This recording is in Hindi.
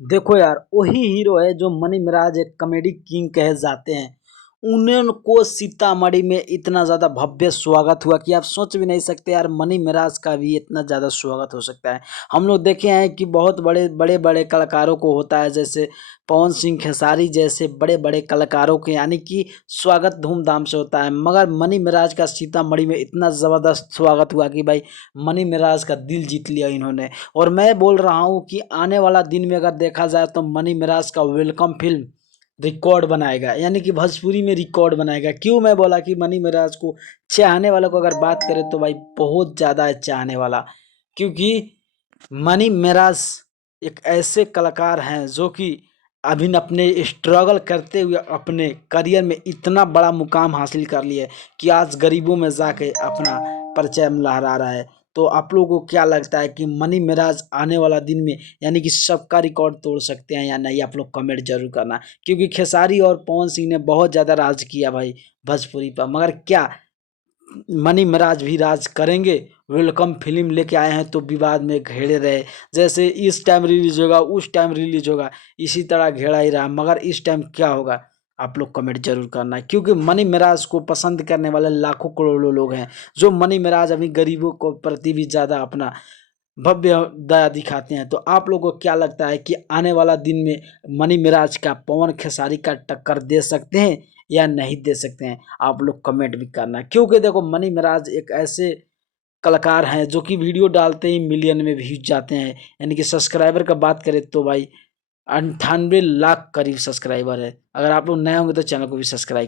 देखो यार, वही हीरो है जो मनी मिराज एक कॉमेडी किंग कहे जाते हैं। उनको सीतामढ़ी में इतना ज्यादा भव्य स्वागत हुआ कि आप सोच भी नहीं सकते यार, मनी मिराज का भी इतना ज्यादा स्वागत हो सकता है। हम लोग देखे हैं कि बहुत बड़े बड़े बड़े कलाकारों को होता है, जैसे पवन सिंह खेसारी जैसे बड़े बड़े कलाकारों के, यानी कि स्वागत धूमधाम से होता है। मगर मनी मिराज का सीतामढ़ी में इतना जबरदस्त स्वागत हुआ कि भाई मनी मिराज का दिल जीत लिया इन्होंने। और मैं बोल रहा हूँ कि आने वाला दिन में अगर देखा जाए तो मनी मिराज का वेलकम फिल्म रिकॉर्ड बनाएगा, यानी कि भोजपुरी में रिकॉर्ड बनाएगा। क्यों मैं बोला कि मनी मिराज को चाहने वालों को अगर बात करें तो भाई बहुत ज़्यादा है चाहने वाला, क्योंकि मनी मिराज एक ऐसे कलाकार हैं जो कि अभी अपने स्ट्रगल करते हुए अपने करियर में इतना बड़ा मुकाम हासिल कर लिए कि आज गरीबों में जाके अपना परचम लहरा रहा है। तो आप लोगों को क्या लगता है कि मनी मिराज आने वाला दिन में यानी कि सबका रिकॉर्ड तोड़ सकते हैं या नहीं? आप लोग कमेंट जरूर करना, क्योंकि खेसारी और पवन सिंह ने बहुत ज़्यादा राज किया भाई भोजपुरी पर। मगर क्या मनी मिराज भी राज करेंगे? वेलकम फिल्म लेके आए हैं तो विवाद में घेरे रहे, जैसे इस टाइम रिलीज होगा उस टाइम रिलीज होगा, इसी तरह घेरा ही रहा। मगर इस टाइम क्या होगा? आप लोग कमेंट जरूर करना, क्योंकि मनी मिराज को पसंद करने वाले लाखों करोड़ों लोग हैं। जो मनी मिराज अभी गरीबों को प्रति भी ज़्यादा अपना भव्य दया दिखाते हैं। तो आप लोगों को क्या लगता है कि आने वाला दिन में मनी मिराज का पवन खेसारी का टक्कर दे सकते हैं या नहीं दे सकते हैं? आप लोग कमेंट भी करना, क्योंकि देखो मनी मिराज एक ऐसे कलाकार हैं जो कि वीडियो डालते ही मिलियन में व्यूज जाते हैं। यानी कि सब्सक्राइबर का बात करें तो भाई 98 लाख करीब सब्सक्राइबर है। अगर आप लोग नए होंगे तो चैनल को भी सब्सक्राइब